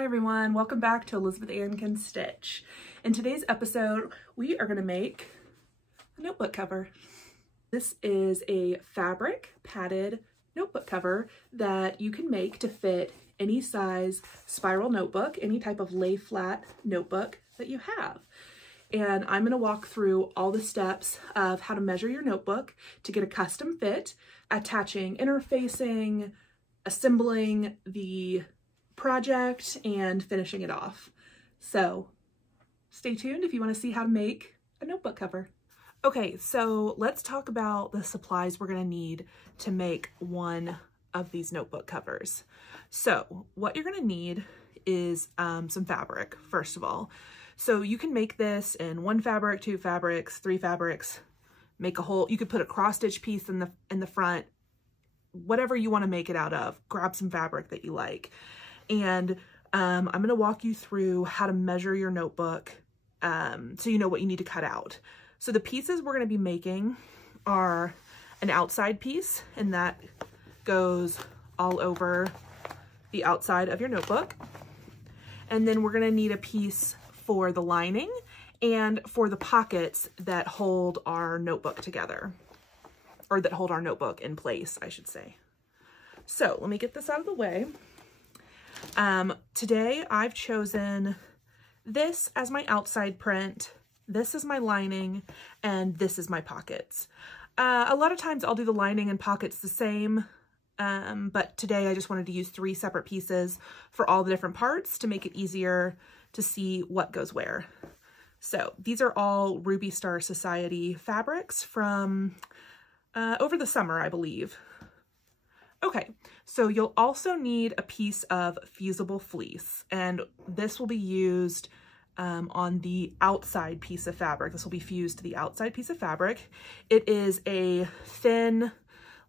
Hi everyone, welcome back to Elizabeth Ann Can Stitch. In today's episode, we are going to make a notebook cover. This is a fabric padded notebook cover that you can make to fit any size spiral notebook, any type of lay flat notebook that you have. And I'm going to walk through all the steps of how to measure your notebook to get a custom fit, attaching, interfacing, assembling the project, and finishing it off. So stay tuned if you want to see how to make a notebook cover. Okay, so let's talk about the supplies we're going to need to make one of these notebook covers. So what you're going to need is some fabric, first of all. So you can make this in 1 fabric, 2 fabrics, 3 fabrics, make a whole, you could put a cross stitch piece in the front, whatever you want to make it out of. Grab some fabric that you like. And I'm going to walk you through how to measure your notebook so you know what you need to cut out. So the pieces we're going to be making are an outside piece, and that goes all over the outside of your notebook. And then we're going to need a piece for the lining and for the pockets that hold our notebook together, or that hold our notebook in place, I should say. So let me get this out of the way. Today I've chosen this as my outside print, this is my lining, and this is my pockets. A lot of times I'll do the lining and pockets the same, but today I just wanted to use 3 separate pieces for all the different parts to make it easier to see what goes where. So these are all Ruby Star Society fabrics from over the summer, I believe. Okay, so you'll also need a piece of Fusible fleece, and this will be used on the outside piece of fabric. This will be fused to the outside piece of fabric. It is a thin,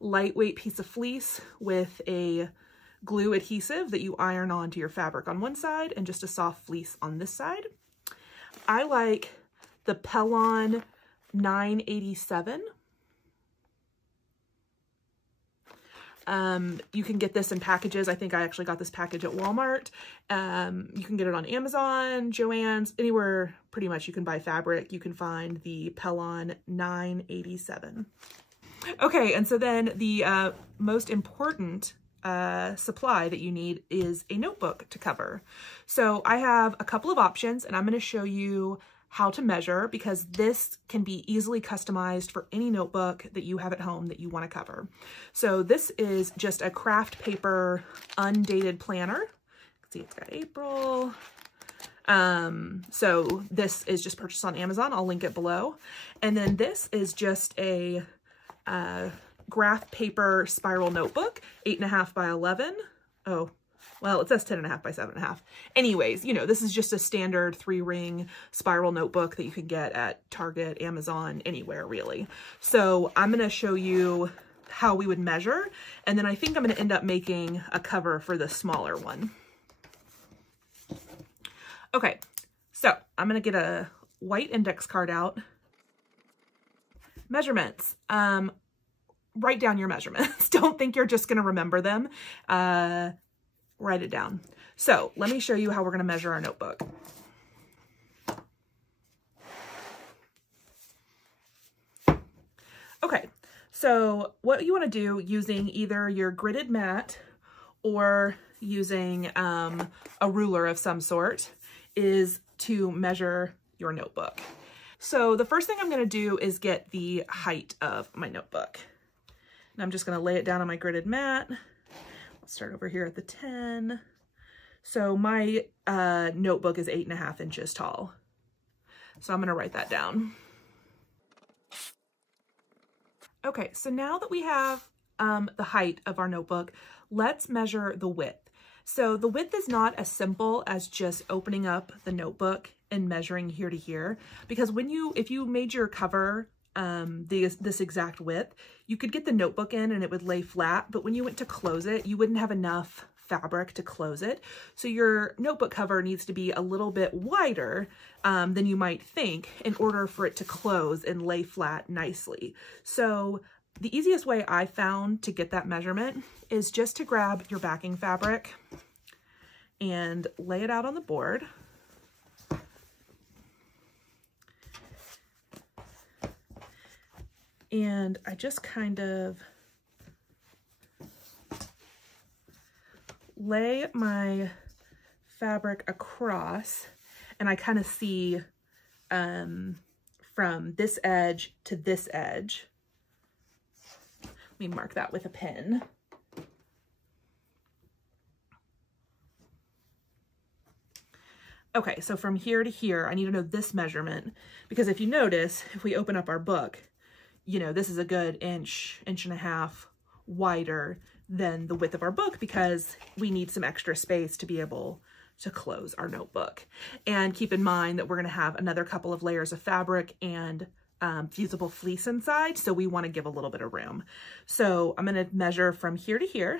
lightweight piece of fleece with a glue adhesive that you iron onto your fabric on one side and just a soft fleece on this side. I like the Pelion 987. You can get this in packages. I think I actually got this package at Walmart. You can get it on Amazon, Joann's, anywhere pretty much you can buy fabric. You can find the Pelion 987. Okay, and so then the most important supply that you need is a notebook to cover. So I have a couple of options, and I'm going to show you how to measure, because this can be easily customized for any notebook that you have at home that you want to cover. So this is just a craft paper undated planner. See, it's got April. So this is just purchased on Amazon. I'll link it below. And then this is just a graph paper spiral notebook, 8.5 by 11. Oh, well, it says 10.5 by 7.5. Anyways, you know, this is just a standard 3-ring spiral notebook that you can get at Target, Amazon, anywhere really. So I'm going to show you how we would measure, and then I think I'm going to end up making a cover for the smaller one. Okay, so I'm going to get a white index card out. Measurements. Write down your measurements. Don't think you're just going to remember them. Write it down. So let me show you how we're going to measure our notebook. Okay, so what you want to do using either your gridded mat or using a ruler of some sort is to measure your notebook. So the first thing I'm going to do is get the height of my notebook. And I'm just going to lay it down on my gridded mat. Let's start over here at the 10. So my notebook is 8.5 inches tall. So I'm going to write that down. Okay, so now that we have the height of our notebook, let's measure the width. So the width is not as simple as just opening up the notebook and measuring here to here, because if you made your cover this exact width, you could get the notebook in and it would lay flat, but when you went to close it, you wouldn't have enough fabric to close it. So your notebook cover needs to be a little bit wider than you might think in order for it to close and lay flat nicely. So the easiest way I found to get that measurement is just to grab your backing fabric and lay it out on the board. And I just kind of lay my fabric across, and I kind of see from this edge to this edge. Let me mark that with a pin. Okay, so from here to here, I need to know this measurement, because if you notice, if we open up our book, you know, this is a good inch, inch and a half wider than the width of our book, because we need some extra space to be able to close our notebook. And keep in mind that we're going to have another couple of layers of fabric and fusible fleece inside, so we want to give a little bit of room. So I'm going to measure from here to here.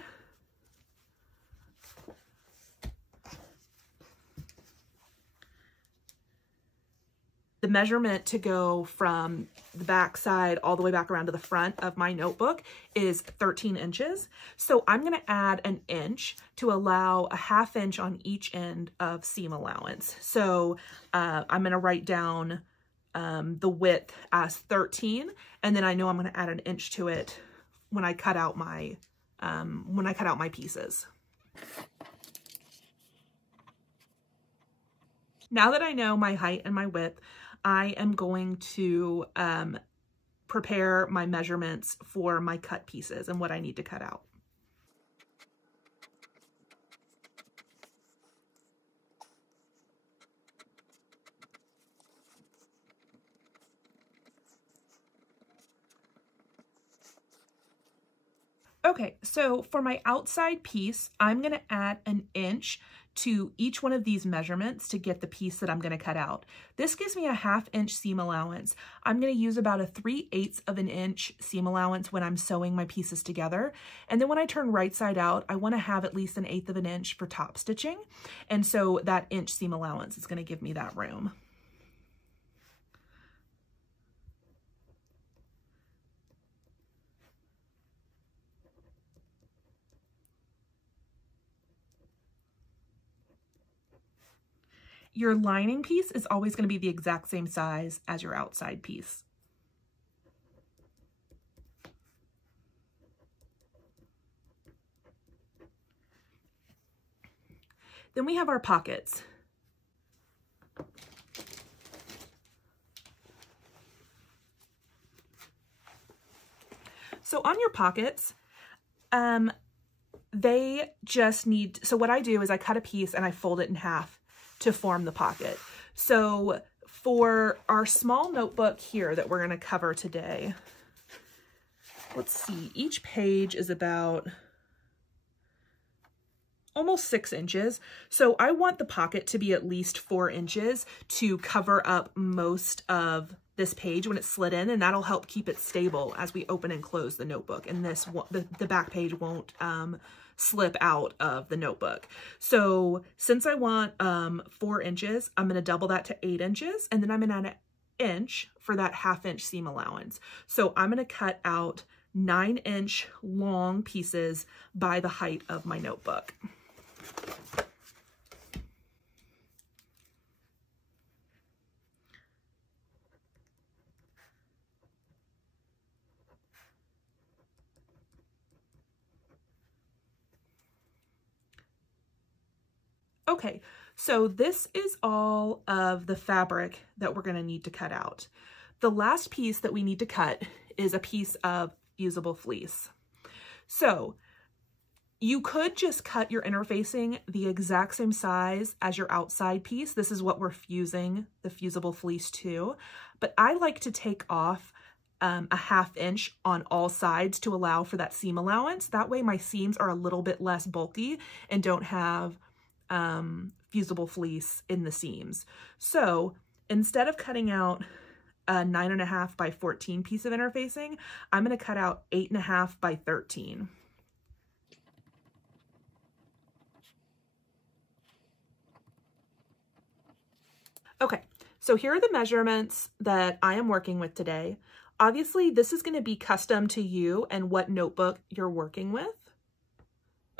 The measurement to go from the back side all the way back around to the front of my notebook is 13 inches. So I'm going to add an inch to allow a ½ inch on each end of seam allowance. So I'm going to write down the width as 13, and then I know I'm going to add an inch to it when I cut out my pieces. Now that I know my height and my width, I am going to prepare my measurements for my cut pieces and what I need to cut out. Okay, so for my outside piece, I'm going to add an inch to each one of these measurements to get the piece that I'm going to cut out. This gives me a ½ inch seam allowance. I'm going to use about a 3/8 of an inch seam allowance when I'm sewing my pieces together. And then when I turn right side out, I want to have at least 1/8 of an inch for top stitching. And so that inch seam allowance is going to give me that room. Your lining piece is always going to be the exact same size as your outside piece. Then we have our pockets. So on your pockets, they just need, so what I do is I cut a piece and I fold it in half to form the pocket. So for our small notebook here that we're going to cover today, let's see, each page is about almost 6 inches. So I want the pocket to be at least 4 inches to cover up most of this page when it's slid in, and that'll help keep it stable as we open and close the notebook. And this, the back page won't slip out of the notebook. So since I want 4 inches, I'm going to double that to 8 inches, and then I'm going to add an inch for that ½ inch seam allowance. So I'm going to cut out 9-inch long pieces by the height of my notebook. Okay, so this is all of the fabric that we're going to need to cut out. The last piece that we need to cut is a piece of fusible fleece. So you could just cut your interfacing the exact same size as your outside piece. This is what we're fusing the fusible fleece to, but I like to take off a ½ inch on all sides to allow for that seam allowance. That way my seams are a little bit less bulky and don't have fusible fleece in the seams. So instead of cutting out a 9.5 by 14 piece of interfacing, I'm going to cut out 8.5 by 13. Okay, so here are the measurements that I am working with today. Obviously, this is going to be custom to you and what notebook you're working with.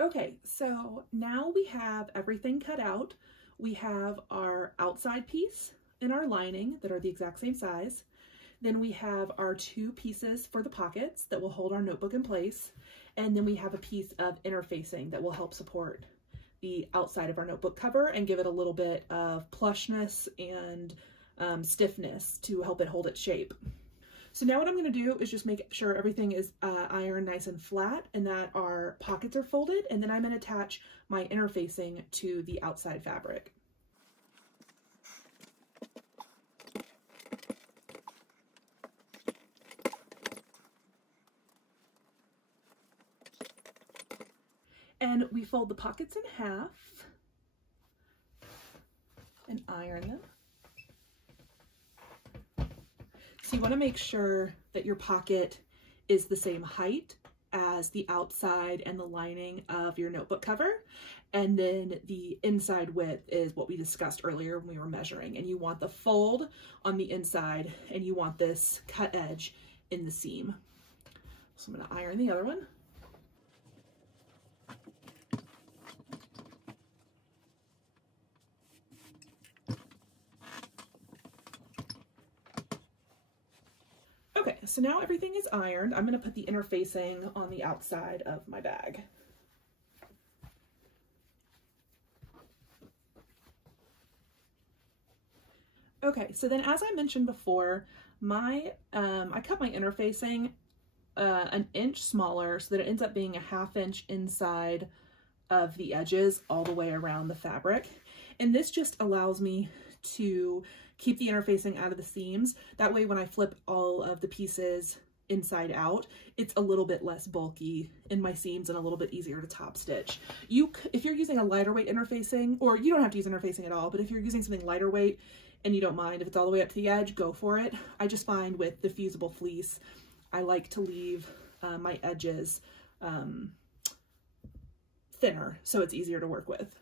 Okay, so now we have everything cut out. We have our outside piece and our lining that are the exact same size. Then we have our 2 pieces for the pockets that will hold our notebook in place. And then we have a piece of interfacing that will help support the outside of our notebook cover and give it a little bit of plushness and stiffness to help it hold its shape. So now what I'm going to do is just make sure everything is ironed nice and flat and that our pockets are folded, and then I'm going to attach my interfacing to the outside fabric. And we fold the pockets in half and iron them. So you want to make sure that your pocket is the same height as the outside and the lining of your notebook cover. And then the inside width is what we discussed earlier when we were measuring. And you want the fold on the inside and you want this cut edge in the seam. So I'm going to iron the other one. Okay, so now everything is ironed. I'm going to put the interfacing on the outside of my bag. Okay, so then as I mentioned before, I cut my interfacing an inch smaller so that it ends up being a 1/2 inch inside of the edges all the way around the fabric. And this just allows me to keep the interfacing out of the seams. That way when I flip all of the pieces inside out, it's a little bit less bulky in my seams and a little bit easier to top stitch. If you're using a lighter weight interfacing, or you don't have to use interfacing at all, but if you're using something lighter weight and you don't mind if it's all the way up to the edge, go for it. I just find with the Fusible fleece, I like to leave my edges thinner so it's easier to work with.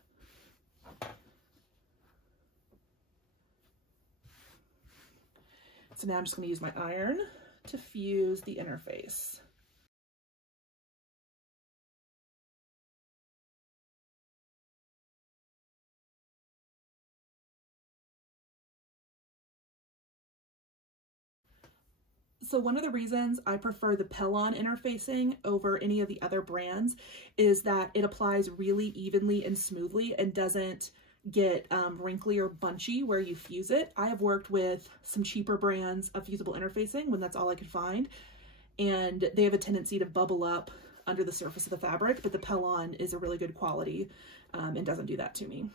So now I'm just going to use my iron to fuse the interface. So one of the reasons I prefer the Pelion interfacing over any of the other brands is that it applies really evenly and smoothly and doesn't get wrinkly or bunchy where you fuse it. I have worked with some cheaper brands of fusible interfacing when that's all I could find, and they have a tendency to bubble up under the surface of the fabric, but the Pelion is a really good quality and doesn't do that to me.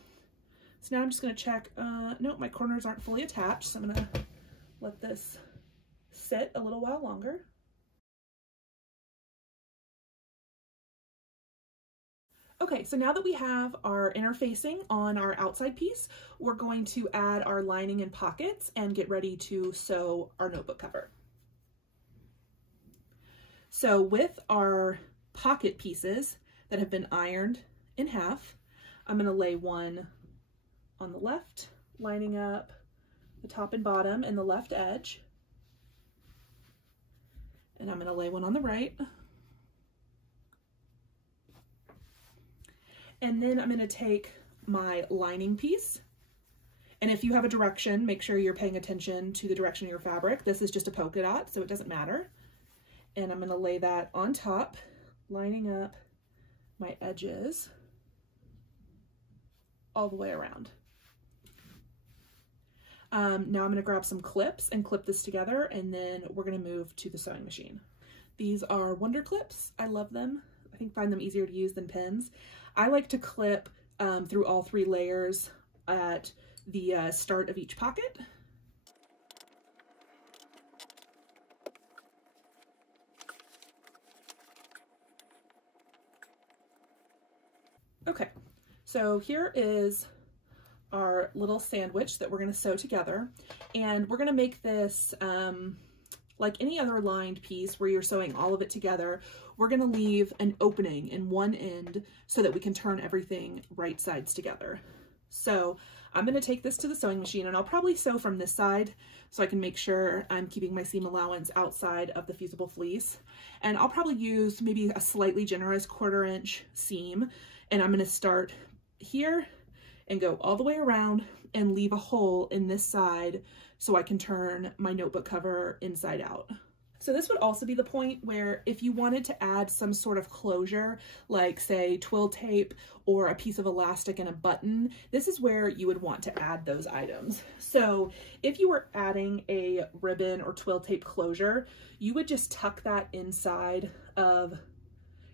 So now I'm just going to check, no, my corners aren't fully attached, so I'm going to let this sit a little while longer. Okay, so now that we have our interfacing on our outside piece, we're going to add our lining and pockets and get ready to sew our notebook cover. So with our pocket pieces that have been ironed in half, I'm going to lay one on the left, lining up the top and bottom and the left edge. And I'm going to lay one on the right. And then I'm going to take my lining piece. And if you have a direction, make sure you're paying attention to the direction of your fabric. This is just a polka dot, so it doesn't matter. And I'm going to lay that on top, lining up my edges all the way around. Now I'm going to grab some clips and clip this together, and then we're going to move to the sewing machine. These are Wonder Clips. I love them. I find them easier to use than pins. I like to clip through all 3 layers at the start of each pocket. Okay, so here is our little sandwich that we're going to sew together, and we're going to make this like any other lined piece where you're sewing all of it together. We're going to leave an opening in one end so that we can turn everything right sides together. So I'm going to take this to the sewing machine, and I'll probably sew from this side so I can make sure I'm keeping my seam allowance outside of the Fusible fleece. And I'll probably use maybe a slightly generous 1/4 inch seam, and I'm going to start here and go all the way around and leave a hole in this side so I can turn my notebook cover inside out. So this would also be the point where if you wanted to add some sort of closure, like say twill tape or a piece of elastic and a button, this is where you would want to add those items. So if you were adding a ribbon or twill tape closure, you would just tuck that inside of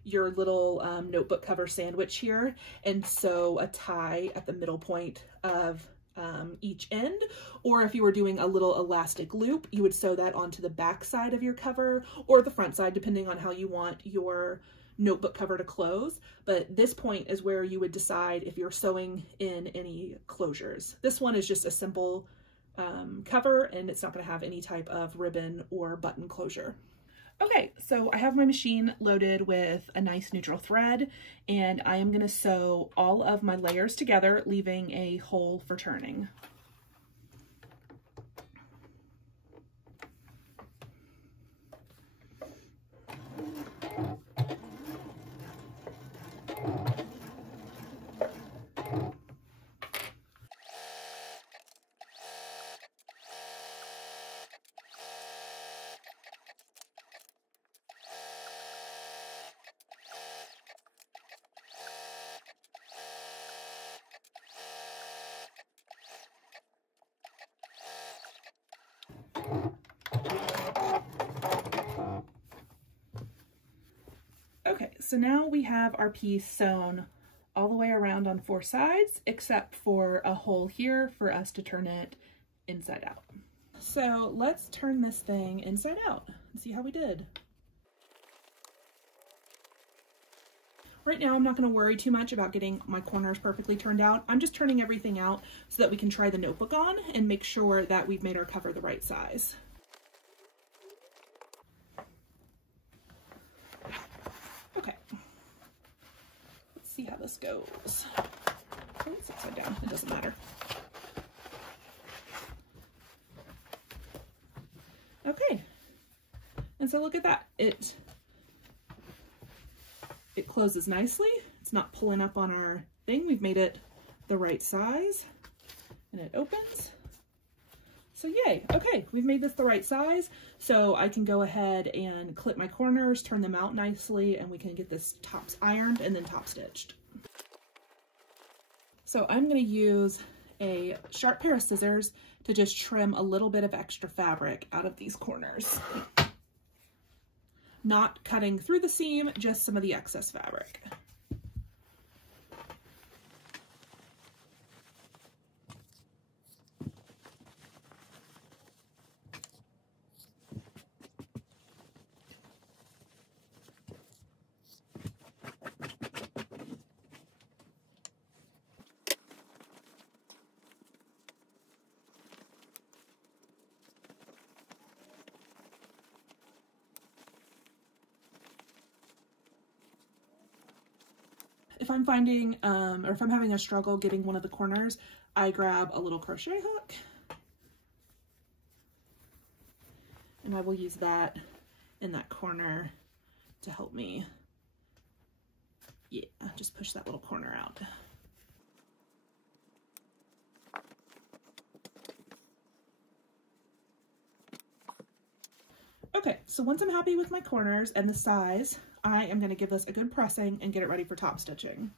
your little notebook cover sandwich here and sew a tie at the middle point of each end. Or if you were doing a little elastic loop, you would sew that onto the back side of your cover or the front side, depending on how you want your notebook cover to close. But this point is where you would decide if you're sewing in any closures. This one is just a simple cover, and it's not going to have any type of ribbon or button closure. Okay, so I have my machine loaded with a nice neutral thread, and I am going to sew all of my layers together, leaving a hole for turning. Okay, so now we have our piece sewn all the way around on 4 sides, except for a hole here for us to turn it inside out. So let's turn this thing inside out and see how we did. Right now, I'm not going to worry too much about getting my corners perfectly turned out. I'm just turning everything out so that we can try the notebook on and make sure that we've made our cover the right size. Okay, let's see how this goes. Oh, it's upside down, it doesn't matter. Okay, and so look at that. It closes nicely. It's not pulling up on our thing. We've made it the right size, and it opens. So yay, okay, we've made this the right size, so I can go ahead and clip my corners, turn them out nicely, and we can get this tops ironed and then top stitched. So I'm gonna use a sharp pair of scissors to just trim a little bit of extra fabric out of these corners. Not cutting through the seam, just some of the excess fabric. If I'm finding, or if I'm having a struggle getting one of the corners, I grab a little crochet hook, and I will use that in that corner to help me, just push that little corner out. Okay, so once I'm happy with my corners and the size, I am going to give this a good pressing and get it ready for top stitching.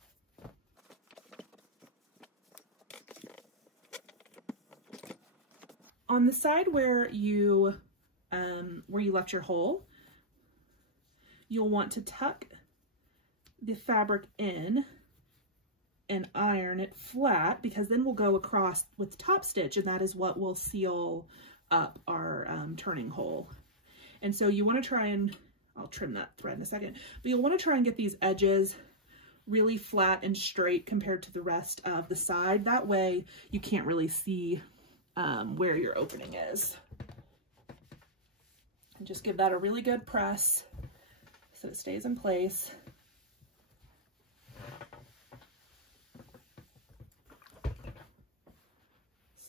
On the side where you left your hole, you'll want to tuck the fabric in and iron it flat, because then we'll go across with top stitch, and that is what will seal up our turning hole. And so you want to try and, I'll trim that thread in a second, but you'll want to try and get these edges really flat and straight compared to the rest of the side. That way you can't really see where your opening is. And just give that a really good press so it stays in place.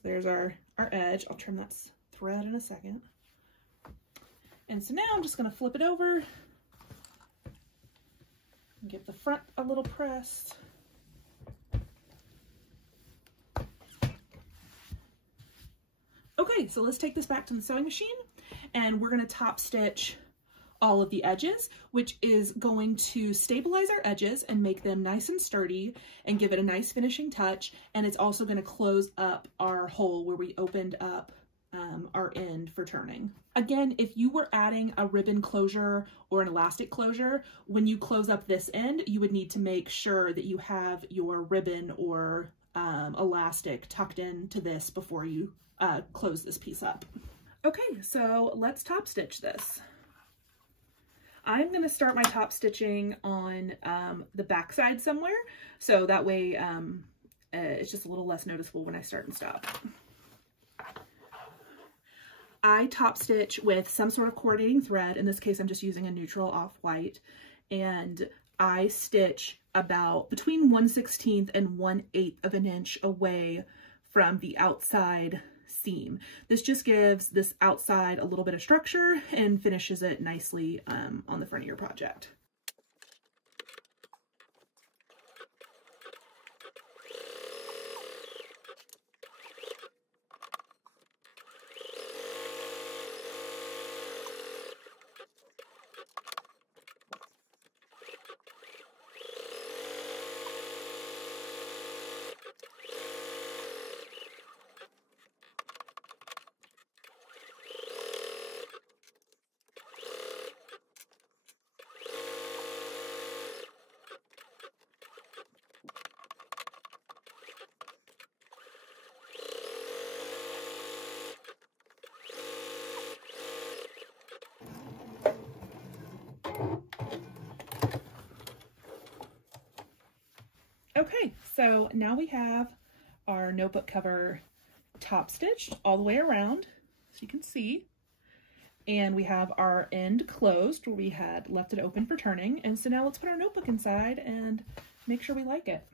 there's our edge. I'll trim that thread in a second. And so now I'm just going to flip it over and give the front a little press. Okay, so let's take this back to the sewing machine and we're going to top stitch all of the edges, which is going to stabilize our edges and make them nice and sturdy and give it a nice finishing touch. And it's also going to close up our hole where we opened up our end for turning. Again, if you were adding a ribbon closure or an elastic closure, when you close up this end, you would need to make sure that you have your ribbon or elastic tucked into this before you close this piece up. Okay, so let's top stitch this. I'm going to start my top stitching on the back side somewhere, so that way it's just a little less noticeable when I start and stop. I top stitch with some sort of coordinating thread. In this case, I'm just using a neutral off-white, and I stitch about between 1/16 and 1/8 of an inch away from the outside seam. This just gives this outside a little bit of structure and finishes it nicely on the front of your project. Okay, so now we have our notebook cover top stitched all the way around, so you can see, and we have our end closed where we had left it open for turning. And so now let's put our notebook inside and make sure we like it.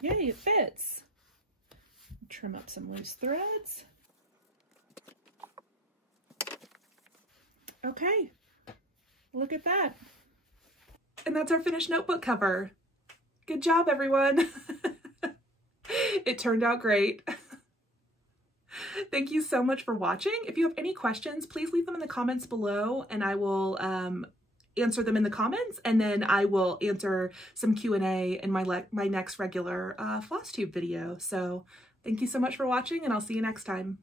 Yay, it fits. Trim up some loose threads. Okay, look at that. And that's our finished notebook cover. Good job, everyone. It turned out great. Thank you so much for watching. If you have any questions, please leave them in the comments below and I will answer them in the comments, and then I will answer some Q&A in my next regular floss tube video. So thank you so much for watching, and I'll see you next time.